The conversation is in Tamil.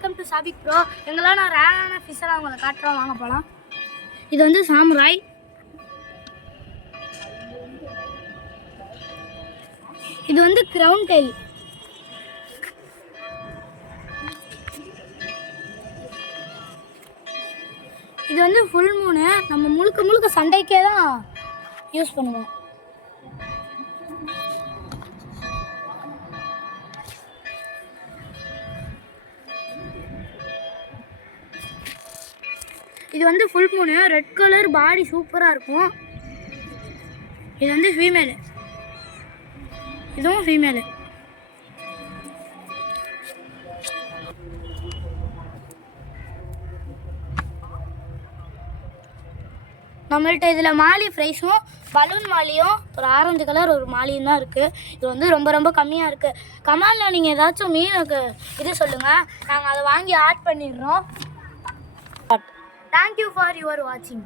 Welcome to SABIC bro. எங்களால் நான் ரேரான ஃபிஷ்ஷெல்லாம் உங்களை காட்டுறோம், வாங்க போகலாம். இது வந்து சாமுராய். இது வந்து கிரவுன் டெயில். இது வந்து ஃபுல் மூணு. நம்ம முழுக்க முழுக்க சண்டைக்கே தான் யூஸ் பண்ணுவோம். இது வந்து ஃபுல் மூணு. ரெட் கலர், பாடி சூப்பராக இருக்கும். இது வந்து ஃபீமேலு. இதுவும் ஃபீமேலு. நம்மள்கிட்ட இதில் மாலி ஃப்ரைஸும் பலூன் மாலியும் ஒரு ஆரஞ்சு கலர் ஒரு மாலியும் தான் இருக்குது. இது வந்து ரொம்ப ரொம்ப கம்மியாக இருக்குது. கமாலில் நீங்கள் ஏதாச்சும் மீனுக்கு இது சொல்லுங்கள், நாங்கள் அதை வாங்கி ஆட் பண்ணிடுறோம். Thank you for your watching.